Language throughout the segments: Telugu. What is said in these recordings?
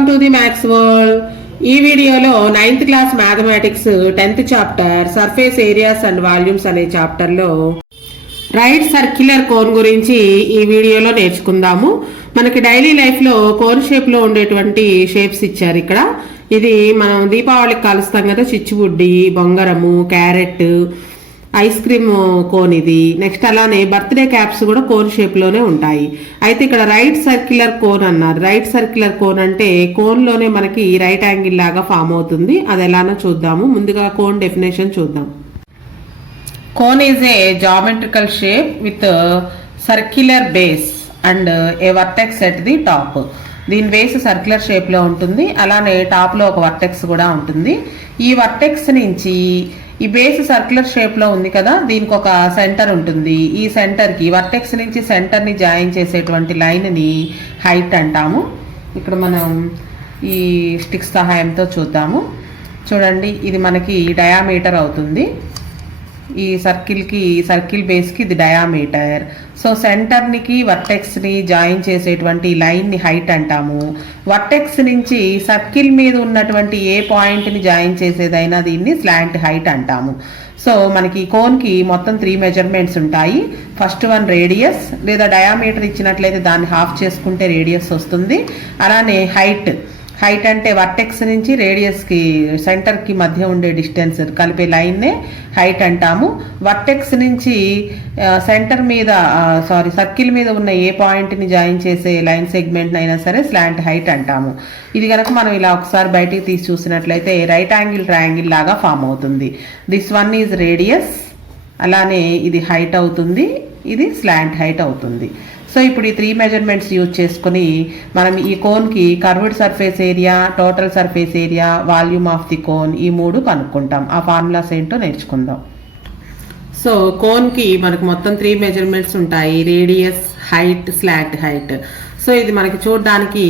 Welcome to the maths world. ఈ వీడియోలో 9th class mathematics 10th chapter surface areas and volumes అనే చాప్టర్ లో రైట్ సర్క్యులర్ కోన్ గురించి ఈ వీడియోలో నేర్చుకుందాము. మనకి డైలీ లైఫ్ లో కోన్ షేప్ లో ఉండేటువంటి షేప్స్ ఇచ్చారు. ఇక్కడ ఇది మనం దీపావళికి కలుస్తాం కదా, చిచ్చుబుడ్డి, బొంగరము, క్యారెట్, ఐస్ క్రీమ్ కోన్ ఇది. నెక్స్ట్ అలానే బర్త్డే క్యాప్స్ కూడా కోన్ షేప్ లోనే ఉంటాయి. అయితే ఇక్కడ రైట్ సర్క్యులర్ కోన్ అన్నారు. రైట్ సర్క్యులర్ కోన్ అంటే కోన్ లోనే మనకి రైట్ యాంగిల్ లాగా ఫామ్ అవుతుంది. అది ఎలానో చూద్దాము. ముందుగా కోన్ డెఫినేషన్ చూద్దాం. Cone is a geometrical shape with circular base and A vertex at the top. దీని బేస్ సర్క్యులర్ షేప్ లో ఉంటుంది. అలానే టాప్ లో ఒక వర్టెక్స్ కూడా ఉంటుంది. ఈ వర్టెక్స్ నుంచి ఈ బేస్ సర్క్యులర్ షేప్ లో ఉంది కదా, దీనికి ఒక సెంటర్ ఉంటుంది. ఈ సెంటర్ కి వర్టెక్స్ నుంచి సెంటర్ ని జాయిన్ చేసేటువంటి లైన్ ని హైట్ అంటాము. ఇక్కడ మనం ఈ స్టిక్స్ సహాయంతో చూద్దాము. చూడండి, ఇది మనకి డయామీటర్ అవుతుంది. ఈ సర్కిల్ బేస్ కి ఇది డయామీటర్. సో సెంటర్ కి వర్టెక్స్ ని జాయిన్ చేసేటువంటి లైన్ ని హైట్ అంటాము. వర్టెక్స్ నుంచి సర్కిల్ మీద ఉన్నటువంటి ఏ పాయింట్ ని జాయిన్ చేసేదైనా దీన్ని స్లాంట్ హైట్ అంటాము. సో మనకి కోన్ కి మొత్తం 3 మెజర్మెంట్స్ ఉంటాయి. ఫస్ట్ వన్ రేడియస్, లేదా డయామీటర్ ఇచ్చినట్లయితే దాన్ని హాఫ్ చేసుకుంటే రేడియస్ వస్తుంది. అలానే హైట్ అంటే వర్టెక్స్ నుంచి రేడియస్ కి సెంటర్ కి మధ్య ఉండే డిస్టెన్స్ కలిపే లైన్ నే హైట్ అంటాము. వర్టెక్స్ నుంచి సెంటర్ మీద సర్కిల్ మీద ఉన్న ఏ పాయింట్ ని జాయిన్ చేసే లైన్ సెగ్మెంట్ అయినా సరే స్లాంట్ హైట్ అంటాము. ఇది కనుక మనం ఇలా ఒకసారి బయటికి తీసి చూసినట్లయితే రైట్ యాంగిల్ ట్రయాంగిల్ లాగా ఫామ్ అవుతుంది. దిస్ వన్ ఈజ్ రేడియస్, అలానే ఇది హైట్ అవుతుంది, ఇది స్లాంట్ హైట్ అవుతుంది. సో ఇప్పుడు ఈ 3 మెజర్మెంట్స్ యూజ్ చేసుకుని మనం ఈ కోన్ కి curved surface area, total surface area, volume of the cone, ఈ 3 కనుక్కుంటాం. ఆ ఫార్ములాస్ ఏంటో నేర్చుకుందాం. సో కోన్ కి మనకు మొత్తం 3 మెజర్మెంట్స్ ఉంటాయి: radius, height, slant height. So ఇది మనకి చూడడానికి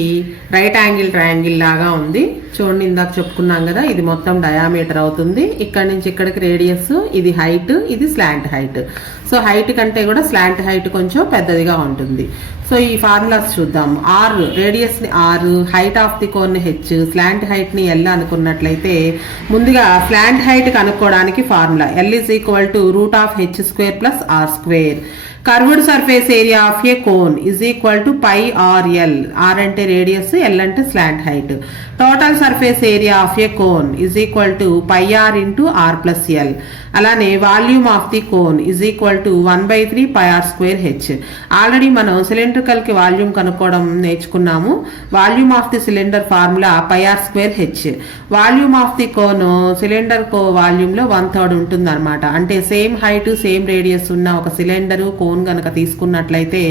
రైట్ యాంగిల్ ట్రయాంగిల్ లాగా ఉంది. చూడండి, ఇందాక చెప్పుకున్నాం కదా, ఇది మొత్తం డయామీటర్ అవుతుంది. ఇక్కడ నుంచి ఇక్కడికి రేడియస్, ఇది హైట్, ఇది స్లాంట్ హైట్. సో హైట్ కంటే కూడా స్లాంట్ హైట్ కొంచెం పెద్దదిగా ఉంటుంది. సో ఈ ఫార్ములాస్ చూద్దాం. ఆర్, రేడియస్ ని R, height of the cone ని హెచ్, స్లాంట్ హైట్ ని ఎల్ అనుకున్నట్లయితే ముందుగా స్లాంట్ హైట్ కనుక్కోవడానికి formula L is equal to √h² plus r². Curved surface area of a cone is equal to pi R L. R అంటే రేడియస్, ఎల్ అంటే slant height. Total surface area of a cone is equal to pi R into are plus L. అలానే volume of the cone is equal to 1/3 πr²h. Already మనం సిలిండ్రికల్ కి వాల్యూమ్ కనుక్కోవడం నేర్చుకున్నాము. Volume of the cylinder formula πr²h. Volume of the cone cylinder volume లో 1/3 ఉంటుంది అనమాట. అంటే సేమ్ హైట్, సేమ్ రేడియస్ ఉన్న ఒక సిలిండర్ కోన్ గనక తీసుకున్నట్లయితే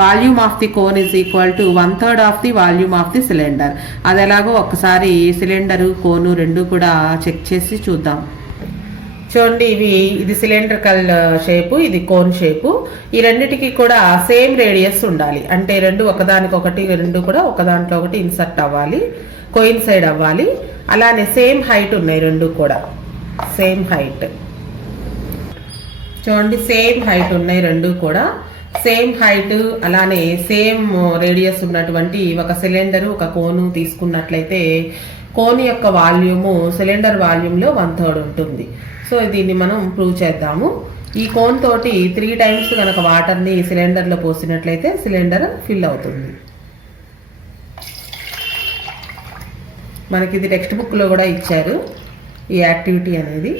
volume of the cone is equal to 1/3 of the volume of the cylinder. అది ఎలాగో ఒక్కసారి సిలిండరు, కోను రెండు కూడా చెక్ చేసి చూద్దాం. చూడండి, ఇది సిలిండ్రికల్ షేపు, ఇది కోన్ షేపు. ఈ రెండిటికి కూడా సేమ్ రేడియస్ ఉండాలి. అంటే రెండు ఒకదానికొకటి, రెండు కూడా ఒకదాంట్లో ఒకటి ఇన్సర్ట్ అవ్వాలి, కోయిన్సైడ్ అవ్వాలి. అలానే సేమ్ హైట్ ఉన్నాయి, రెండు కూడా సేమ్ హైట్. చూడండి, సేమ్ హైట్ ఉన్నాయి రెండు కూడా. సేమ్ హైట్ అలానే సేమ్ రేడియస్ ఉన్నటువంటి ఒక సిలిండరు, ఒక కోను తీసుకున్నట్లయితే కోన్ యొక్క వాల్యూము సిలిండర్ వాల్యూమ్లో 1/3 ఉంటుంది. సో దీన్ని మనం ప్రూవ్ చేద్దాము. ఈ కోన్ తోటి 3 టైమ్స్ కనుక వాటర్ని సిలిండర్లో పోసినట్లయితే సిలిండర్ ఫిల్ అవుతుంది. మనకి ఇది టెక్స్ట్ బుక్లో కూడా ఇచ్చారు ఈ యాక్టివిటీ అనేది.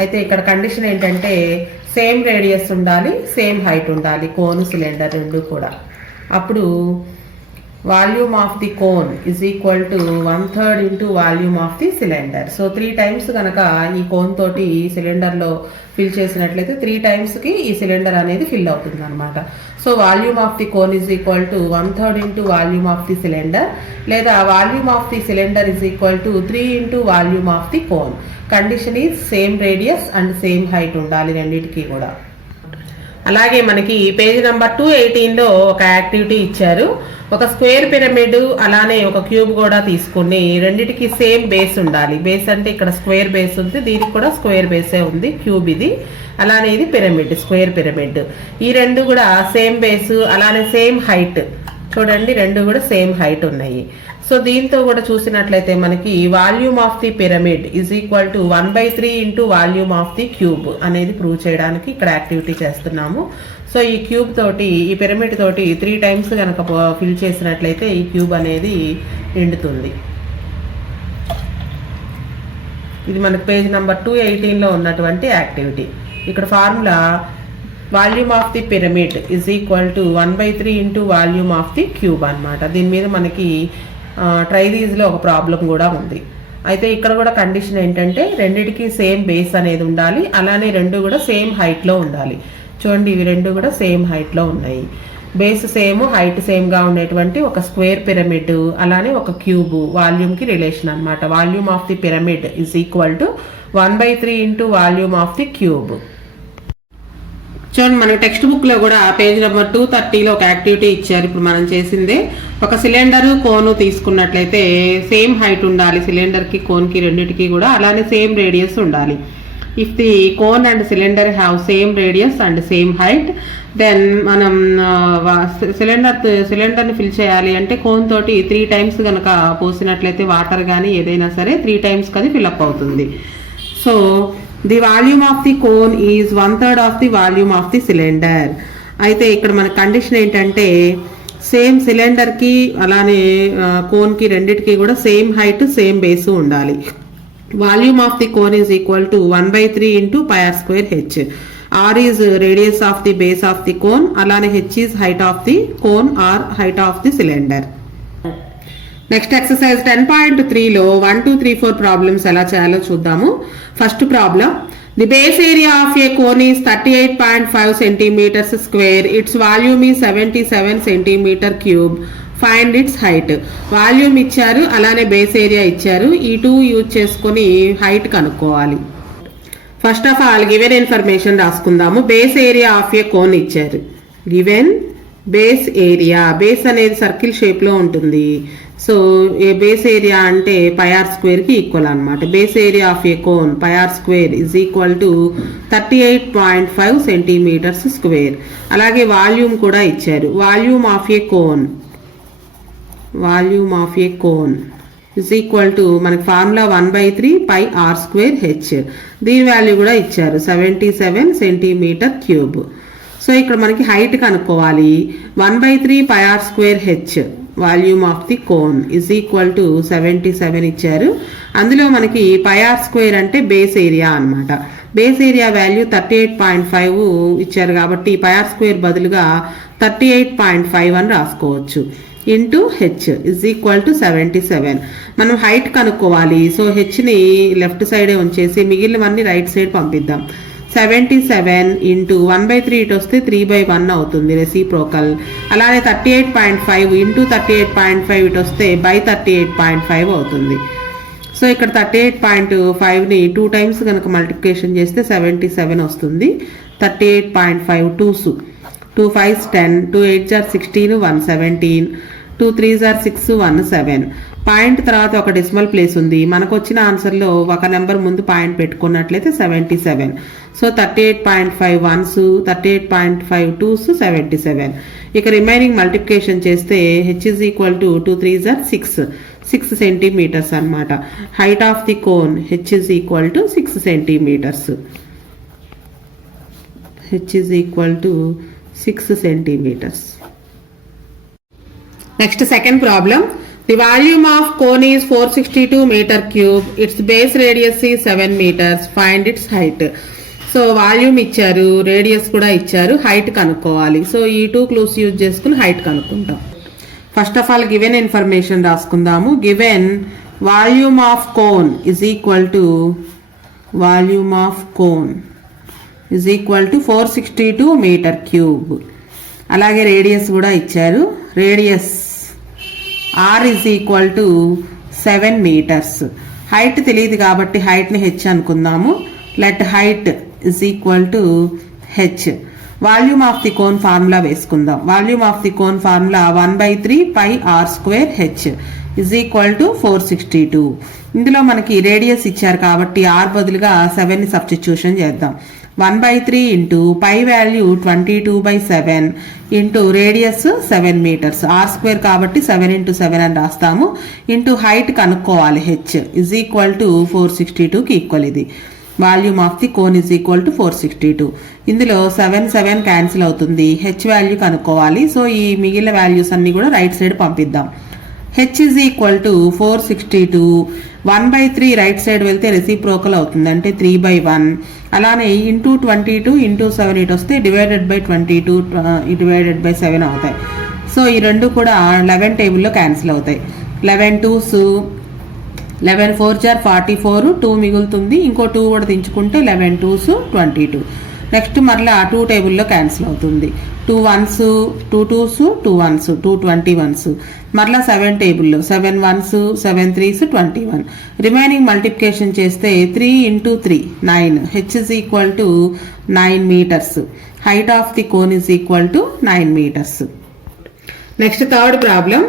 అయితే ఇక్కడ కండిషన్ ఏంటంటే సేమ్ రేడియస్ ఉండాలి, సేమ్ హైట్ ఉండాలి, కోన్, సిలిండర్ రెండు కూడా. అప్పుడు volume of the cone is equal to 1/3 into volume of the cylinder. So 3 times కనుక ఈ కోన్ తోటి సిలిండర్లో ఫిల్ చేసినట్లయితే 3 టైమ్స్కి ఈ సిలిండర్ అనేది ఫిల్ అవుతుంది అనమాట. So volume of the cone is equal to 1/3 into volume of the cylinder, లేదా volume of the cylinder is equal to 3 into volume of the cone. Condition is same radius and same height ఉండాలి రెండింటికి కూడా. అలాగే మనకి పేజ్ నెంబర్ 218లో ఒక యాక్టివిటీ ఇచ్చారు. ఒక స్క్వేర్ పిరమిడ్ అలానే ఒక క్యూబ్ కూడా తీసుకుని రెండిటికి సేమ్ బేస్ ఉండాలి. బేస్ అంటే ఇక్కడ స్క్వేర్ బేస్ ఉంది, దీనికి కూడా స్క్వేర్ బేసే ఉంది. క్యూబ్ ఇది, అలానే ఇది పిరమిడ్, స్క్వేర్ పిరమిడ్. ఈ రెండు కూడా సేమ్ బేస్ అలానే సేమ్ హైట్. చూడండి, రెండు కూడా సేమ్ హైట్ ఉన్నాయి. సో సో దీంతో కూడా చూసినట్లయితే మనకి volume of the pyramid is equal to 1/3 into volume of the cube అనేది ప్రూవ్ చేయడానికి ఇక్కడ యాక్టివిటీ చేస్తున్నాము. సో ఈ క్యూబ్ తోటి, ఈ పిరమిడ్ తోటి 3 టైమ్స్ కనుక ఫిల్ చేసినట్లయితే ఈ క్యూబ్ అనేది నిండుతుంది. ఇది మనకు పేజ్ నెంబర్ 218లో ఉన్నటువంటి యాక్టివిటీ. ఇక్కడ formula volume of the pyramid is equal to 1/3 into volume of the cube అనమాట. దీని మీద మనకి ట్రైదీస్లో ఒక ప్రాబ్లం కూడా ఉంది. అయితే ఇక్కడ కూడా కండిషన్ ఏంటంటే రెండిటికి సేమ్ బేస్ అనేది ఉండాలి, అలానే రెండు కూడా సేమ్ హైట్లో ఉండాలి. చూడండి, ఇవి రెండు కూడా సేమ్ హైట్లో ఉన్నాయి. బేస్ సేమ్, హైట్ సేమ్గా ఉండేటువంటి ఒక స్క్వేర్ పిరమిడ్, అలానే ఒక క్యూబ్ వాల్యూమ్కి రిలేషన్ అనమాట. Volume of the pyramid is equal to 1/3 into volume of the cube. చూడండి, మన టెక్స్ట్ బుక్లో కూడా పేజ్ నెంబర్ 230లో ఒక యాక్టివిటీ ఇచ్చారు. ఇప్పుడు మనం చేసిందే ఒక సిలిండరు కోను తీసుకున్నట్లయితే సేమ్ హైట్ ఉండాలి సిలిండర్కి, కోన్కి రెండింటికి కూడా, అలానే సేమ్ రేడియస్ ఉండాలి. If the cone and cylinder have same radius and same height, then మనం సిలిండర్ని ఫిల్ చేయాలి అంటే కోన్ తోటి 3 టైమ్స్ కనుక పోసినట్లయితే వాటర్ కానీ ఏదైనా సరే 3 టైమ్స్ అది ఫిల్అప్ అవుతుంది. So the volume of the cone is 1/3 of the volume of the cylinder. అయితే ఇక్కడ మన కండిషన్ ఏంటంటే సేమ్ సిలిండర్కి అలానే కోన్కి రెండింటికి కూడా సేమ్ హైట్ సేమ్ బేస్ ఉండాలి. Volume of the cone is equal to 1/3 into πr²h. R is radius of the base of the cone, అలానే h is height of the cone or height of the cylinder. Next exercise 10.3లో 1, 2, 3, 4 ప్రాబ్లమ్స్ ఎలా చేయాలో చూద్దాము. First problem, the base area of a cone is 38.5 centimetres square, its volume ఈ 77 centimetre cube, find its height. Volume ఇచ్చారు, అలానే బేస్ ఏరియా ఇచ్చారు. ఈ 2 యూజ్ చేసుకుని హైట్ కనుక్కోవాలి. First of all given information రాసుకుందాము. Base area of a cone ఇచ్చారు. గివెన్ బేస్ ఏరియా, బేస్ అనేది సర్కిల్ షేప్లో ఉంటుంది. సో ఏ బేస్ ఏరియా అంటే πr² ఈక్వల్ అనమాట. Base area of a cone πr² is equal to 38.5 centimetres square. అలాగే వాల్యూమ్ కూడా ఇచ్చారు. Volume of a cone is equal to మనకి ఫార్ములా 1/3 πr²h. దీని వాల్యూ కూడా ఇచ్చారు 77 సెంటీమీటర్ క్యూబ్. సో ఇక్కడ మనకి హైట్ కనుక్కోవాలి. 1/3 πr²h volume of the cone is equal to 77 ఇచ్చారు. అందులో మనకి πr² అంటే బేస్ ఏరియా అనమాట. బేస్ ఏరియా వాల్యూ 38.5 ఇచ్చారు కాబట్టి πr² బదులుగా 38.5 అని రాసుకోవచ్చు. Into H is equal to 77. మనం హైట్ కనుక్కోవాలి. సో హెచ్ని లెఫ్ట్ సైడే ఉంచేసి మిగిలినవన్నీ రైట్ సైడ్ పంపిద్దాం. 77 ఇంటూ 1/3 ఇటు వస్తే 3/1 అవుతుంది, రెసిప్రోకల్. అలానే 38.5 ఇంటూ 38.5 ఇటు వస్తే బై 38.5 అవుతుంది. సో ఇక్కడ 38.5ని 2 టైమ్స్ కనుక మల్టిప్లికేషన్ చేస్తే 77 వస్తుంది. 38.5 2s, 2 5s 10, 2 8s 16, 1 17, 2 3s 6, 1 7. Point తర్వాత ఒక డెసిమల్ ప్లేస్ ఉంది. మనకు వచ్చిన ఆన్సర్లో ఒక నెంబర్ ముందు పాయింట్ పెట్టుకున్నట్లయితే 77. So 38.5 1s, 38.5 2s, 77. ఇక రిమైనింగ్ మల్టిప్లికేషన్ చేస్తే h is equal to 2 3s 6 centimetres అనమాట. Height of the cone h is equal to 6 centimetres. h is equal to 6 centimetres. Next second problem, the volume of cone is 462 metre cube, its base radius is 7 metres, find its height. So volume ఇచ్చారు, రేడియస్ కూడా ఇచ్చారు, హైట్ కనుక్కోవాలి. సో ఈ 2 క్లూస్ యూజ్ చేసుకుని హైట్ కనుక్కుంటాం. First of all given information రాసుకుందాము. Given volume of cone is equal to 462 metre cube. అలాగే రేడియస్ కూడా ఇచ్చారు. Radius r is equal to 7 metres. Height తెలియదు కాబట్టి హైట్ని హెచ్ అనుకుందాము. Let height is equal to h. Volume of the cone formula వేసుకుందాం. Volume of the cone formula 1/3 πr²h is equal to 462. ఇందులో మనకి రేడియస్ ఇచ్చారు కాబట్టి ఆర్ బదులుగా 7ని సబ్స్టిట్యూషన్ చేద్దాం. 1/3 into pi value 22/7 into radius 7 metres, r² కాబట్టి 7 × 7 అని రాస్తాము, ఇంటూ హైట్ కనుక్కోవాలి h ఈజ్ ఈక్వల్ టు 462కి ఈక్వల్. ఇది volume of the cone is equal to 462. ఇందులో 7 క్యాన్సిల్ అవుతుంది, హెచ్ వాల్యూ కనుక్కోవాలి. సో ఈ మిగిలిన వాల్యూస్ అన్ని కూడా రైట్ సైడ్ పంపిద్దాం. h is equal to 462, 1/3 right side వెళ్తే రెసిప్రోకల్ అవుతుంది, అంటే 3/1. అలానే ఇంటూ 22 ఇంటూ 7 ఇటు వస్తే /22 /7 అవుతాయి. సో ఈ రెండు కూడా 11 టేబుల్లో క్యాన్సిల్ అవుతాయి. 11 2s 11 4 jar 44, 2 మిగులుతుంది, ఇంకో 2 కూడా దించుకుంటే 11 2s 22. నెక్స్ట్ మరలా 2 టేబుల్లో క్యాన్సిల్ అవుతుంది. 2 1s 2 2s 2 1s 2 21s. మరలా 7 టేబుల్లో 7 1s 7 3s 21. రిమైనింగ్ మల్టిప్లికేషన్ చేస్తే 3 × 3 9, h is equal to 9 meters. Height of the cone is equal to 9 meters. Next third problem.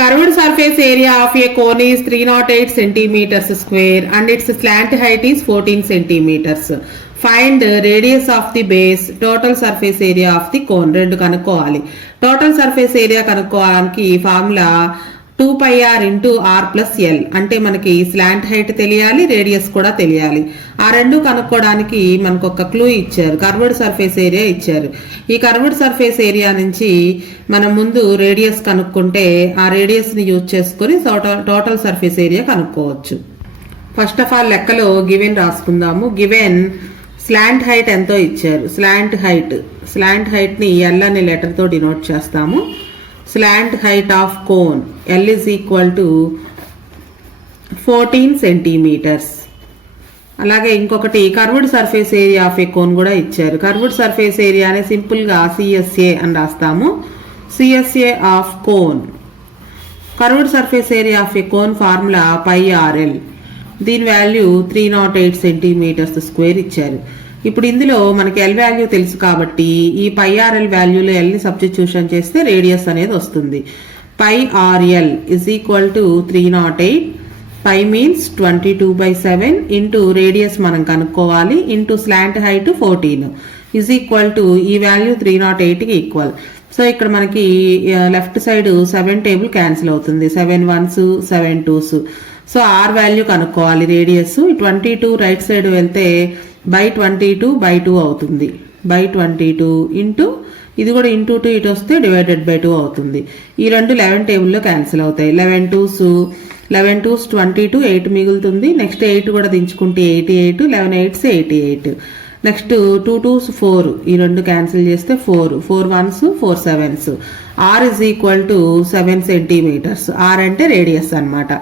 Curved surface area of a cone is 308 centimeters square and its slant height is 14 centimeters. Find radius of the base, total surface area of the cone. రెండు కనుక్కోవాలి. టోటల్ సర్ఫేస్ ఏరియా కనుక్కోవడానికి ఫార్ములా 2πr × r+l. అంటే మనకి స్లాంట్ హైట్ తెలియాలి, రేడియస్ కూడా తెలియాలి. ఆ రెండు కనుక్కోవడానికి మనకు ఒక క్లూ ఇచ్చారు, కర్వ్డ్ సర్ఫేస్ ఏరియా ఇచ్చారు. ఈ కర్వ్డ్ సర్ఫేస్ ఏరియా నుంచి మనం ముందు రేడియస్ కనుక్కుంటే ఆ రేడియస్ని యూజ్ చేసుకొని టోటల్ సర్ఫేస్ ఏరియా కనుక్కోవచ్చు. ఫస్ట్ ఆఫ్ ఆల్ లెక్కలో గివెన్ రాసుకుందాము. గివెన్ స్లాంట్ హైట్ ఎంతో ఇచ్చారు. స్లాంట్ హైట్ని ఎల్ అనే లెటర్తో డినోట్ చేస్తాము. Slant height of cone L is equal to 14 centimeters. అలాగే ఇంకొకటి curved surface area of a cone కూడా ఇచ్చారు. కర్వ్డ్ సర్ఫేస్ ఏరియాని సింపుల్గా CSA అని రాస్తాము. CSA of cone, curved surface area of a cone formula πRL. దీని వాల్యూ 308 centimeters square ఇచ్చారు. ఇప్పుడు ఇందులో మనకి L వాల్యూ తెలుసు కాబట్టి ఈ πRL వాల్యూలో Lని సబ్స్టిట్యూషన్ చేస్తే రేడియస్ అనేది వస్తుంది. πRL is equal to 308, π means 22/7 into radius మనం కనుక్కోవాలి, into slant height 14 is equal to ఈ వాల్యూ 308కి ఈక్వల్. సో ఇక్కడ మనకి లెఫ్ట్ సైడ్ 7 టేబుల్ క్యాన్సిల్ అవుతుంది, 7 1s 7 2s. So are value కనుక్కోవాలి, రేడియస్ 22 రైట్ సైడ్ వెళ్తే /22/2 అవుతుంది. /22 ఇంటూ ఇది కూడా ఇంటూ 2 ఇటు వస్తే /2 అవుతుంది. ఈ రెండు 11 టేబుల్లో క్యాన్సిల్ అవుతాయి. 11 2s 22, 8 మిగులుతుంది. నెక్స్ట్ 8 కూడా దించుకుంటే 88, 11 8s 88. నెక్స్ట్ 2 2s 4, ఈ రెండు క్యాన్సిల్ చేస్తే 4 1s 4 7s. r is equal to 7 centimeters. r అంటే రేడియస్ అనమాట.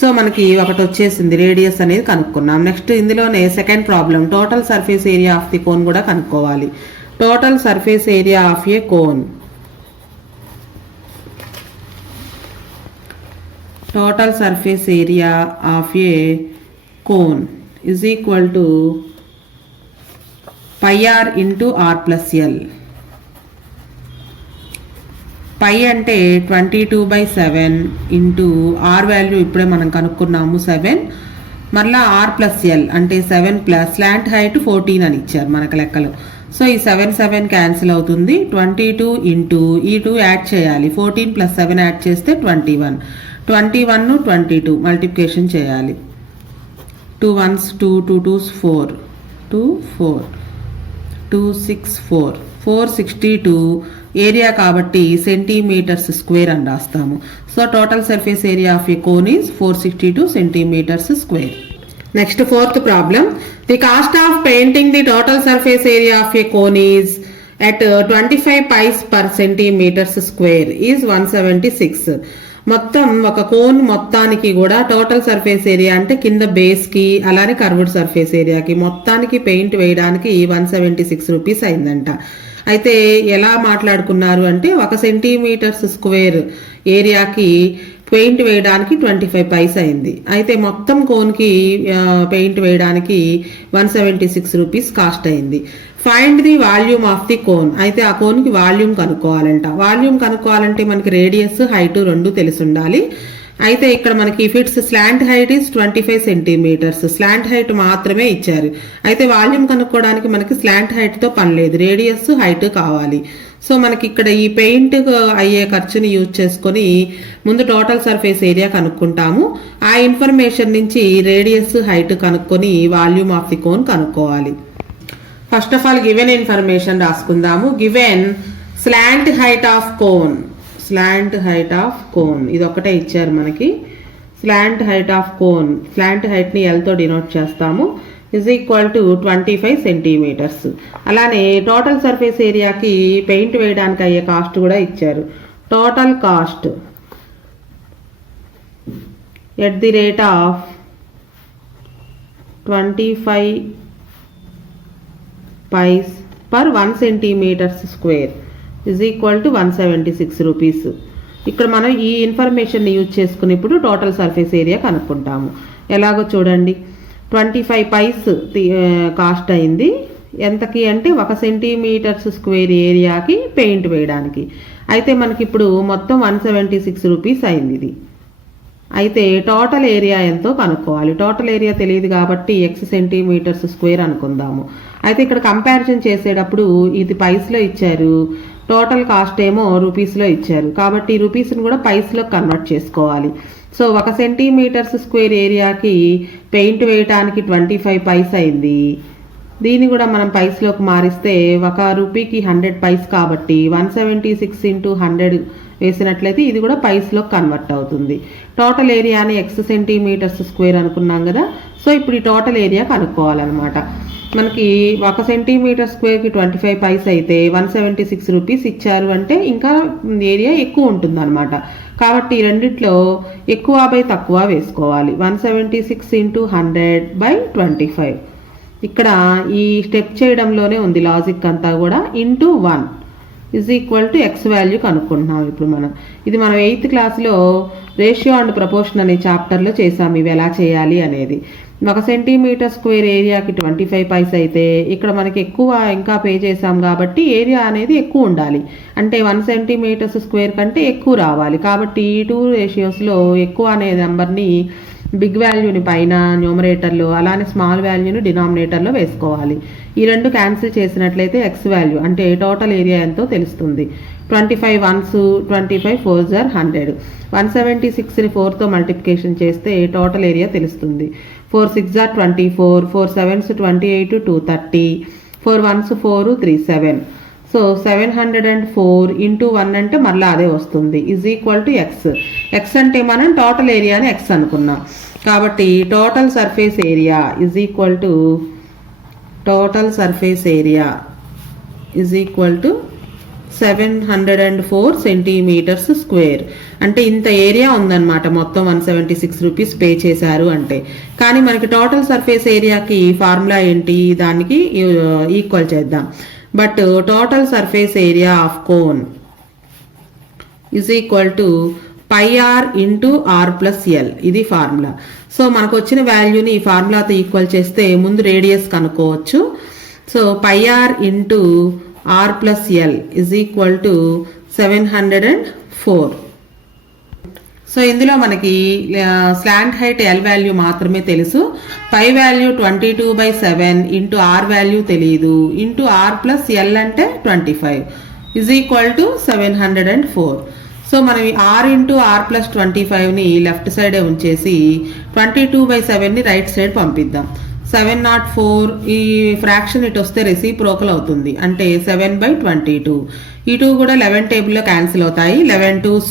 సో మనకి ఒకటి వచ్చేసింది, రేడియస్ అనేది కనుక్కున్నాం. నెక్స్ట్ ఇందులోనే second problem, total surface area of the cone కూడా కనుక్కోవాలి. Total surface area of a cone, total surface area of a cone is equal to πr × r+l. పై అంటే 22/7 ఇంటూ ఆర్ వాల్యూ ఇప్పుడే మనం కనుక్కున్నాము 7, మరలా r+l అంటే 7+ స్లాంట్ హైట్ 14 అని ఇచ్చారు మనకు లెక్కలో. సో ఈ 7 క్యాన్సిల్ అవుతుంది. 22 ఇంటూ ఈ 2 యాడ్ చేయాలి, 14 + 7 యాడ్ చేస్తే 21. 21 22 మల్టిప్లికేషన్ చేయాలి. 2 1s 2 2 2s 4 2 4 2 6 4 462 ఏరియా కాబట్టి సెంటీమీటర్స్ స్క్వేర్ అని రాస్తాము. So total surface area of a cone is 462 centimeters square. Next fourth problem. The cost of painting the total surface area of a cone is at 25 pies per centimeters square is 176. మొత్తం ఒక కోన్ మొత్తానికి కూడా టోటల్ సర్ఫేస్ ఏరియా అంటే కింద బేస్ కి అలానే కర్వ్డ్ సర్ఫేస్ ఏరియాకి మొత్తానికి పెయింట్ వేయడానికి 176 రూపీస్ అయిందంట. అయితే ఎలా మాట్లాడుకున్నారు అంటే 1 సెంటీమీటర్స్ స్క్వేర్ ఏరియాకి పెయింట్ వేయడానికి 25 పైస్ అయింది. అయితే మొత్తం కోన్కి పెయింట్ వేయడానికి 176 రూపీస్ కాస్ట్ అయింది. Find the volume of the cone. అయితే ఆ కోన్కి వాల్యూమ్ కనుక్కోవాలంట. వాల్యూమ్ కనుక్కోవాలంటే మనకి రేడియస్ హైట్ రెండు తెలిసి ఉండాలి. అయితే ఇక్కడ మనకి fits slant height is 25 centimetres, slant height మాత్రమే ఇచ్చారు. అయితే వాల్యూమ్ కనుక్కోవడానికి మనకి స్లాంట్ హైట్తో పని లేదు, రేడియస్ హైట్ కావాలి. సో మనకి ఇక్కడ ఈ పెయింట్ అయ్యే ఖర్చుని యూజ్ చేసుకొని ముందు టోటల్ సర్ఫేస్ ఏరియా కనుక్కుంటాము. ఆ ఇన్ఫర్మేషన్ నుంచి రేడియస్ హైట్ కనుక్కొని వాల్యూమ్ ఆఫ్ ది కోన్ కనుక్కోవాలి. First of all given information రాసుకుందాము. Given slant height of cone, slant height of cone ఇది ఒకటే ఇచ్చారు మనకి. Slant height of cone, slant హైట్ని ఎల్తో డినోట్ చేస్తాము, ఇజ్ ఈక్వల్ టు 25 సెంటీమీటర్స్. అలానే టోటల్ సర్ఫేస్ ఏరియాకి పెయింట్ వేయడానికి అయ్యే కాస్ట్ కూడా ఇచ్చారు. Total cost at the rate of 25 paise per 1 centimetres square is equal to 176 rupees. ఇక్కడ మనం ఈ ఇన్ఫర్మేషన్ని యూజ్ చేసుకుని ఇప్పుడు టోటల్ సర్ఫేస్ ఏరియా కనుక్కుంటాము. ఎలాగో చూడండి, 25 పైస్ కాస్ట్ అయింది. ఎంతకి అంటే 1 సెంటీమీటర్స్ స్క్వేర్ ఏరియాకి పెయింట్ వేయడానికి. అయితే మనకి ఇప్పుడు మొత్తం 176 రూపీస్ అయింది ఇది. అయితే టోటల్ ఏరియా ఎంతో కనుక్కోవాలి. టోటల్ ఏరియా తెలియదు కాబట్టి x సెంటీమీటర్స్ స్క్వేర్ అనుకుందాము. అయితే ఇక్కడ కంపారిజన్ చేసేటప్పుడు ఇది పైస్లో ఇచ్చారు, టోటల్ కాస్ట్ ఏమో రూపీస్లో ఇచ్చారు. కాబట్టి రూపీస్ని కూడా పైస్లో కన్వర్ట్ చేసుకోవాలి. సో 1 సెంటీమీటర్స్ స్క్వేర్ ఏరియాకి పెయింట్ వేయటానికి 25 పైస్ అయింది. దీన్ని కూడా మనం పైస్లోకి మారిస్తే 1 రూపీకి 100 పైస్ కాబట్టి 176 ఇంటూ 100 వేసినట్లయితే ఇది కూడా పైస్లో కన్వర్ట్ అవుతుంది. టోటల్ ఏరియాని x సెంటీమీటర్స్ స్క్వేర్ అనుకున్నాం కదా. సో ఇప్పుడు ఈ టోటల్ ఏరియా కనుక్కోవాలన్నమాట. మనకి 1 సెంటీమీటర్ స్క్వేర్కి 25 పైస్ అయితే 176 రూపీస్ ఇచ్చారు అంటే ఇంకా ఏరియా ఎక్కువ ఉంటుంది అనమాట. కాబట్టి ఈ రెండిట్లో ఎక్కువ బై తక్కువ వేసుకోవాలి. 176 ఇంటూ 100/25. ఇక్కడ ఈ స్టెప్ చేయడంలోనే ఉంది లాజిక్ అంతా కూడా. Into 1 is equal to x value కనుక్కుంటున్నాం ఇప్పుడు మనం. ఇది మనం 8th క్లాస్లో రేషియో అండ్ ప్రపోర్షన్ అనే చాప్టర్లో చేసాము ఇవి ఎలా చేయాలి అనేది. 1 సెంటీమీటర్ స్క్వేర్ ఏరియాకి 25 పైస్ అయితే ఇక్కడ మనకి ఎక్కువ ఇంకా పే చేసాం కాబట్టి ఏరియా అనేది ఎక్కువ ఉండాలి. అంటే 1 సెంటీమీటర్స్ స్క్వేర్ కంటే ఎక్కువ రావాలి. కాబట్టి ఈ 2 రేషియోస్లో ఎక్కువ అనే నెంబర్ని బిగ్ వాల్యూని పైన న్యూమరేటర్లో, అలానే స్మాల్ వాల్యూని డినామినేటర్లో వేసుకోవాలి. ఈ రెండు క్యాన్సిల్ చేసినట్లయితే ఎక్స్ వాల్యూ అంటే టోటల్ ఏరియా ఎంతో తెలుస్తుంది. 25 1s 25 4s 100. 176ని 4తో మల్టిప్లికేషన్ చేస్తే టోటల్ ఏరియా తెలుస్తుంది. 4 6s 24, 4 7s 28, 230, 4 1s 4 3 7. So 704 into 1 అంటే మళ్ళీ అదే వస్తుంది. Is equal to X. X అంటే మనం టోటల్ ఏరియాని ఎక్స్ అనుకున్నాం కాబట్టి total surface area is equal to total surface area is equal to 704 centimetres square. అంటే ఇంత ఏరియా ఉందన్నమాట. మొత్తం 176 రూపీస్ పే చేశారు అంటే. కానీ మనకి టోటల్ సర్ఫేస్ ఏరియాకి ఫార్ములా ఏంటి, దానికి ఈక్వల్ చేద్దాం. But total surface area of cone is equal to πr into are plus L. ఇది ఫార్ములా. సో మనకు వచ్చిన వాల్యూని ఈ ఫార్ములాతో ఈక్వల్ చేస్తే ముందు రేడియస్ కనుక్కోవచ్చు. So πr into are plus l is equal to 704. So ఇందులో మనకి స్లాంట్ హైట్ ఎల్ వాల్యూ మాత్రమే తెలుసు. Pi value 22/7 into r value తెలియదు. ఇంటూ ఆర్ ప్లస్ ఎల్ అంటే 25 ఈజ్ ఈక్వల్ టు 704. సో మనం ఆర్ ఇంటూ ఆర్ ప్లస్ 25ని లెఫ్ట్ సైడే ఉంచేసి 22/7ని రైట్ సైడ్ పంపిద్దాం. 704 ఈ ఫ్రాక్షన్ ఇటు వస్తే రెసిప్రోకల్ అవుతుంది. అంటే 7/22. ఈ 2 కూడా 11 టేబుల్లో క్యాన్సిల్ అవుతాయి. 11 2s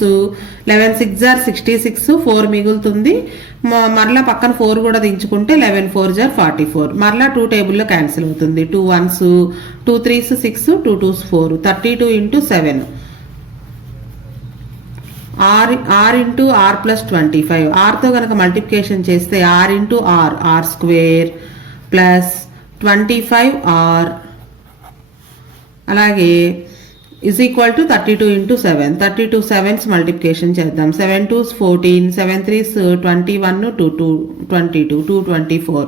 11 6s 66, 4 మిగులుతుంది. మరలా పక్కన 4 కూడా దించుకుంటే 11 4s 44. మరలా 2 టేబుల్లో క్యాన్సిల్ అవుతుంది. 2 1s 2 3s 6, 2 2s 4, 32 into 7. R into are plus 25. ఆర్తో కనుక మల్టిప్లికేషన్ చేస్తే R into R square plus 25r అలాగే is equal to 32 into 7. 32 7s multiplication చేద్దాం. 7 2s 14, 7 3s 21, 2 2 22, 224.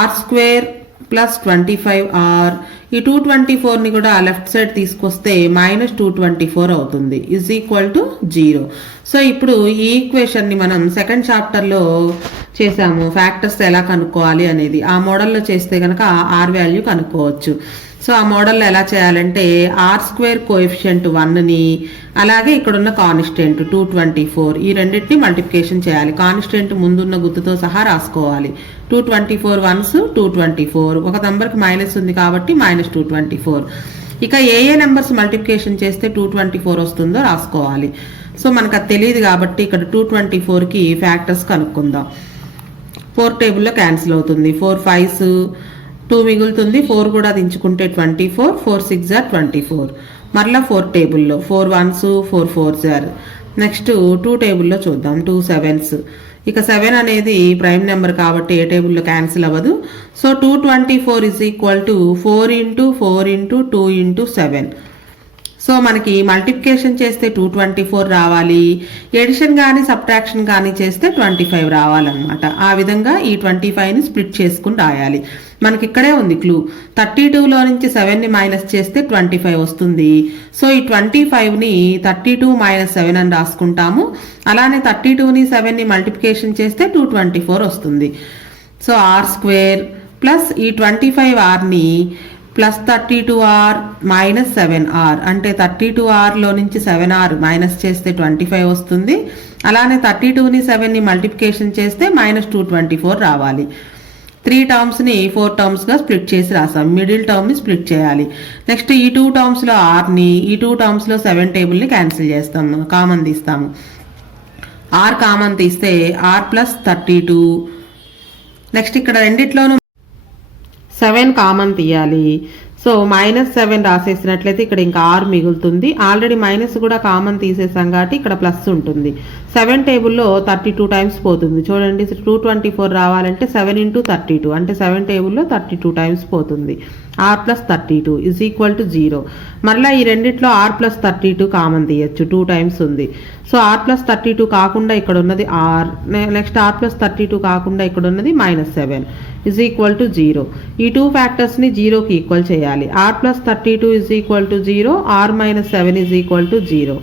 Are square plus 25r, ఈ 224ని కూడా లెఫ్ట్ సైడ్ తీసుకొస్తే మైనస్ 224 అవుతుంది ఈజ్ ఈక్వల్ టు 0. సో ఇప్పుడు ఈ ఈక్వేషన్ని మనం సెకండ్ చాప్టర్లో చేసాము, ఫ్యాక్టర్స్ ఎలా కనుక్కోవాలి అనేది. ఆ మోడల్లో చేస్తే కనుక ఆర్ వాల్యూ కనుక్కోవచ్చు. సో ఆ మోడల్లో ఎలా చేయాలంటే ఆర్ స్క్వేర్ కోఎఫిషియంట్ 1ని అలాగే ఇక్కడున్న కాన్స్టెంట్ 224 ఈ రెండింటిని మల్టిప్లికేషన్ చేయాలి. కాన్స్టెంట్ ముందున్న గుర్తుతో సహా రాసుకోవాలి. 224 వన్స్ 224, ఒక నంబర్కి మైనస్ ఉంది కాబట్టి మైనస్ 224. ఇక ఏ నెంబర్స్ మల్టిప్లికేషన్ చేస్తే 224 వస్తుందో రాసుకోవాలి. సో మనకు అది తెలియదు కాబట్టి ఇక్కడ 224కి ఫ్యాక్టర్స్ కనుక్కుందాం. 4 టేబుల్లో క్యాన్సిల్ అవుతుంది. 4 5s 2 మిగులుతుంది. 4 కూడా దించుకుంటే 24, 4 6 24. మరలా 4 టేబుల్లో 4 1s 4 4s. నెక్స్ట్ 2 టేబుల్లో చూద్దాం. 2 7s. ఇక 7 అనేది ప్రైమ్ నెంబర్ కాబట్టి ఏ టేబుల్లో క్యాన్సిల్ అవ్వదు. So 224 is equal to 4 into 4 into 2 into 7. So మనకి మల్టిప్లికేషన్ చేస్తే 224 రావాలి, ఎడిషన్ కానీ సబ్ట్రాక్షన్ కానీ చేస్తే 25 రావాలన్నమాట. ఆ విధంగా ఈ 25ని స్ప్లిట్ చేసుకుని రాయాలి. మనకి ఇక్కడే ఉంది క్లూ. 32లో నుంచి 7ని మైనస్ చేస్తే 25 వస్తుంది. సో ఈ 25ని 32 - 7 అని రాసుకుంటాము. అలానే 32ని 7ని మల్టిప్లికేషన్ చేస్తే 224 వస్తుంది. సో ఆర్ స్క్వేర్ ప్లస్ ఈ 25rని ప్లస్ 32r మైనస్ 7r అంటే 32rలో నుంచి 7r మైనస్ చేస్తే 25 వస్తుంది. అలానే 32ని 7ని మల్టిప్లికేషన్ చేస్తే మైనస్ 224 రావాలి. 3 టర్మ్స్ని 4 టర్మ్స్గా స్ప్లిట్ చేసి రాసాం. మిడిల్ టర్మ్ని స్ప్లిట్ చేయాలి. నెక్స్ట్ ఈ 2 టర్మ్స్లో ఆర్ని, ఈ 2 టర్మ్స్లో 7 టేబుల్ని క్యాన్సిల్ చేస్తాము, కామన్ తీస్తాము. ఆర్ కామన్ తీస్తే ఆర్ ప్లస్ 32. నెక్స్ట్ ఇక్కడ రెండిట్లోనూ 7 కామన్ తీయాలి. సో -7 రాసేసినట్లయితే ఇక్కడ ఇంకా ఆర్ మిగులుతుంది. ఆల్రెడీ మైనస్ కూడా కామన్ తీసేసాం కాబట్టి ఇక్కడ ప్లస్ ఉంటుంది. 7 టేబుల్లో 32 టైమ్స్ పోతుంది. చూడండి 224 రావాలంటే 7 × 32 అంటే 7 టేబుల్లో 32 టైమ్స్ పోతుంది. R plus 32 is equal to 0. మరలా ఈ రెండిట్లో ఆర్ ప్లస్ 32 కామన్ తీయచ్చు, 2 టైమ్స్ ఉంది. సో ఆర్ ప్లస్ 32 కాకుండా ఇక్కడ ఉన్నది ఆర్, నెక్స్ట్ ఆర్ ప్లస్ 32 కాకుండా ఇక్కడ ఉన్నది -7 ఈజ్ ఈక్వల్ టు 0. ఈ 2 ఫ్యాక్టర్స్ని 0కి ఈక్వల్ చేయాలి. R plus 32 is equal to 0, r -7 is equal to 0.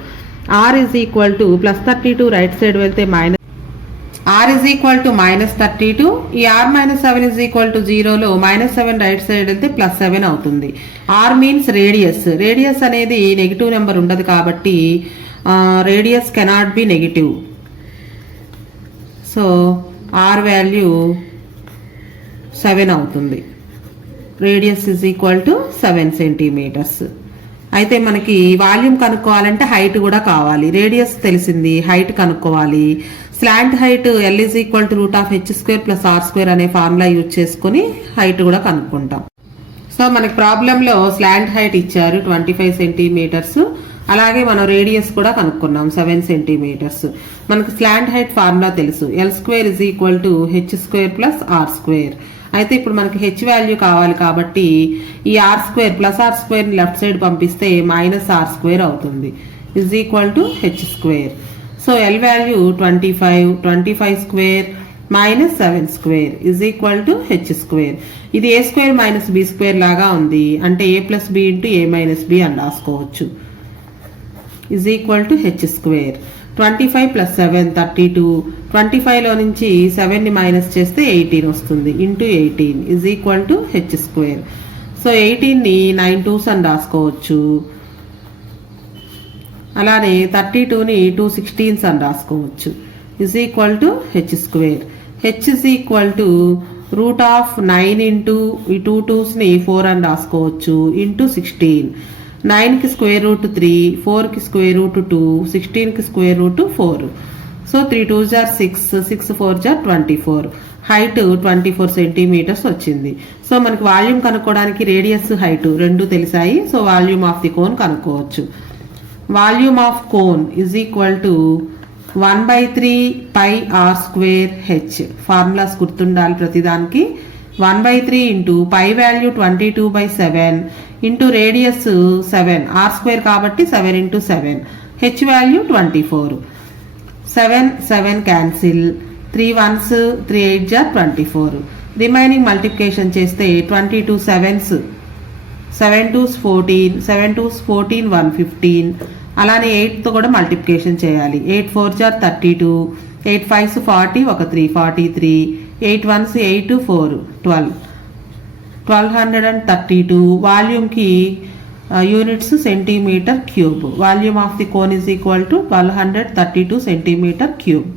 R is equal to plus 32 right side వెళ్తే ఆర్ ఈజ్ ఈక్వల్ టు -32. ఈ ఆర్ -7 ఈజ్ ఈక్వల్ టు 0లో -7 రైట్ సైడ్ వెళ్తే +7 అవుతుంది. R means radius. రేడియస్ అనేది నెగిటివ్ నెంబర్ ఉండదు కాబట్టి radius cannot be negative. So are value 7 అవుతుంది. Radius is equal to 7 centimetres. అయితే మనకి వాల్యూమ్ కనుక్కోవాలంటే హైట్ కూడా కావాలి. రేడియస్ తెలిసింది, హైట్ కనుక్కోవాలి. Slant height L is equal to √h² + r² అనే ఫార్ములా యూజ్ చేసుకుని హైట్ కూడా కనుక్కుంటాం. సో మనకి ప్రాబ్లంలో స్లాంట్ హైట్ ఇచ్చారు 25 సెంటీమీటర్స్. అలాగే మనం రేడియస్ కూడా కనుక్కున్నాం 7 సెంటీమీటర్స్. మనకు స్లాంట్ హైట్ ఫార్ములా తెలుసు, L² is equal to h² + r². అయితే ఇప్పుడు మనకి హెచ్ వాల్యూ కావాలి కాబట్టి ఈ r² + r² లెఫ్ట్ సైడ్ పంపిస్తే -r² అవుతుంది is equal to h². So L value 25, 25² - 7² is equal to h². ఇది a² - b² లాగా ఉంది, అంటే a + b × a - b అని రాసుకోవచ్చు ఈజ్ ఈక్వల్ టు h². 25 + 7 32. 25లో నుంచి 7ని మైనస్ చేస్తే 18 వస్తుంది into 18 is equal to h². So 18ని 9 2s అని రాసుకోవచ్చు. అలానే 32ని 2 16s అని రాసుకోవచ్చు is equal to h². h is equal to √9 into ఈ 2 2స్ని 4 అని రాసుకోవచ్చు ఇంటూ 16. 9కి √3, 4కి √2, 16కి √4. So 3 2s are 6, 6 4s are 24. Height 24 centimetres వచ్చింది. సో మనకి వాల్యూమ్ కనుక్కోవడానికి రేడియస్ హైట్ రెండు తెలిసాయి. So volume of the cone కనుక్కోవచ్చు. Volume of cone is equal to 1/3 πr²h. Formulas గుర్తుండాలి ప్రతిదానికి. 1/3 into pi value 22/7 into radius 7, r² కాబట్టి 7 × 7, h value 24. 7 7 cancel, 3 1s 3 8s are 24. Remaining multiplication చేస్తే 22 7s 7 2s 14, 7 2s 14 115. అలానే 8తో కూడా మల్టిప్లికేషన్ చేయాలి. 8 4s 32, 8 5s 40, 1 3 43, 8 1s 8 4 12, 1232. వాల్యూమ్కి units centimetre cube. Volume of the cone is equal to 1232 centimetre cube.